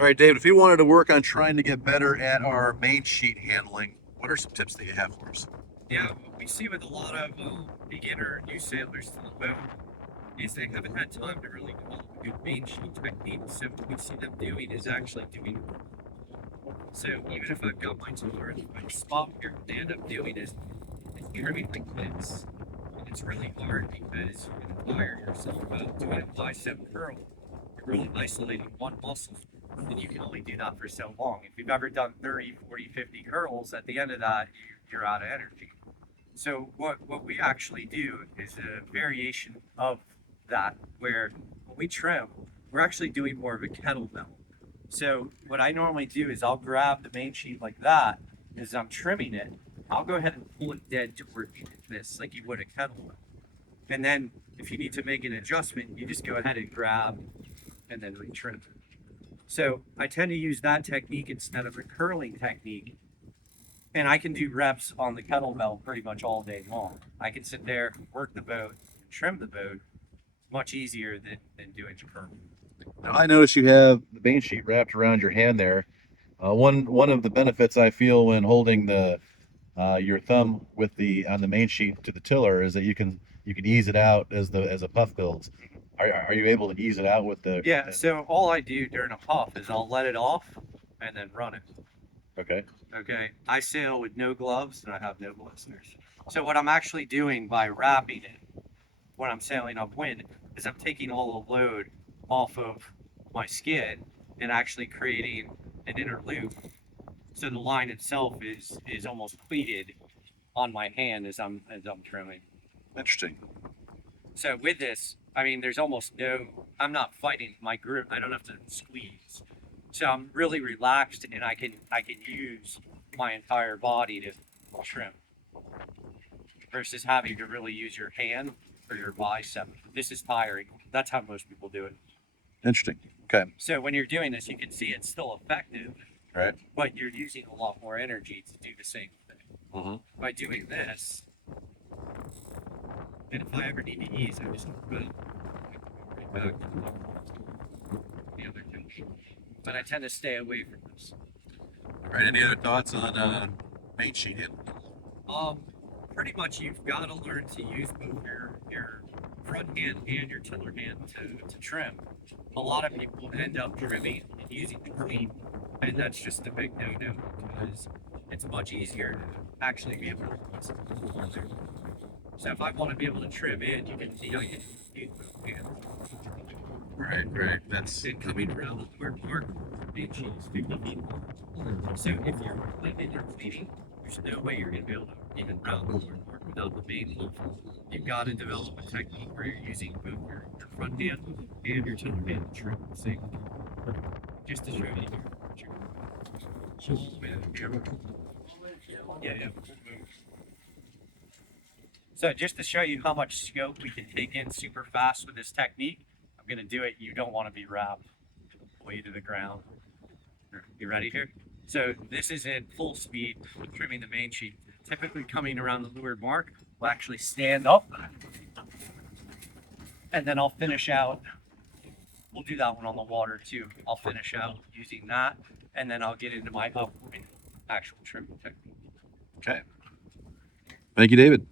All right, David, if we wanted to work on trying to get better at our main sheet handling, what are some tips that you have for us? Yeah, what we see with a lot of beginner new sailors to the boat is they haven't had time to really develop a good main sheet technique. So what we see them doing is actually doing. So even if I've got my tiller in the right spot, here, what they end up doing is trimming like this. And it's really hard because you can tire yourself out doing a bicep curl. You're really isolating one muscle. And you can only do that for so long. If you've ever done 30, 40, 50 curls, at the end of that, you're out of energy. So what we actually do is a variation of that, where when we trim, we're actually doing more of a kettlebell. So what I normally do is I'll grab the main sheet like that. As I'm trimming it, I'll go ahead and pull it dead toward this, like you would a kettlebell. And then if you need to make an adjustment, you just go ahead and grab and then retrim. So I tend to use that technique instead of a curling technique, and I can do reps on the kettlebell pretty much all day long. I can sit there, work the boat, and trim the boat much easier than doing the curl. Now, I notice you have the main sheet wrapped around your hand there. One of the benefits I feel when holding the your thumb with the on the main sheet to the tiller is that you can ease it out as a puff builds. Are you able to ease it out with Yeah, so all I do during a puff is I'll let it off and then run it. okay? Okay, I sail with no gloves and I have no listeners. So what I'm actually doing by wrapping it when I'm sailing upwind is I'm taking all the load off of my skin and actually creating an inner loop. So the line itself is almost pleated on my hand as I'm trimming. Interesting. So with this, I mean, there's almost no. I'm not fighting my grip. I don't have to squeeze. So I'm really relaxed, and I can use my entire body to trim versus having to really use your hand or your bicep. This is tiring. That's how most people do it. Interesting. Okay. So when you're doing this, you can see it's still effective, All right. but you're using a lot more energy to do the same thing. Mm-hmm. By doing this, and if I ever need to ease, I just put it right back to the other two. But I tend to stay away from this. All right. Any other thoughts on main sheet handling? Um, Pretty much you've got to learn to use both your front hand and your tiller hand to trim. A lot of people end up trimming and using the clean, and that's just a big no-no because it's much easier to actually be able to put something on there. So if I want to be able to trim in, you can see how you use both hands. Right. Right. That's And coming around where mark big cheese 50 feet long. So if you're cleaning or cleaning, there's no way you're going to be able to even round the word mark without the main loop. You've got to develop a technique where you're using both your front hand and your tiller hand to trim the same. Just to show you here. Yeah, yeah. So just to show you how much scope we can take in super fast with this technique, I'm going to do it. You don't want to be wrapped way to the ground. You ready here? So this is in full speed, trimming the main sheet. Typically coming around the leeward mark, we'll actually stand up and then I'll finish out. We'll do that one on the water too. I'll finish out using that and then I'll get into my upwind actual trimming technique. okay. Thank you, David.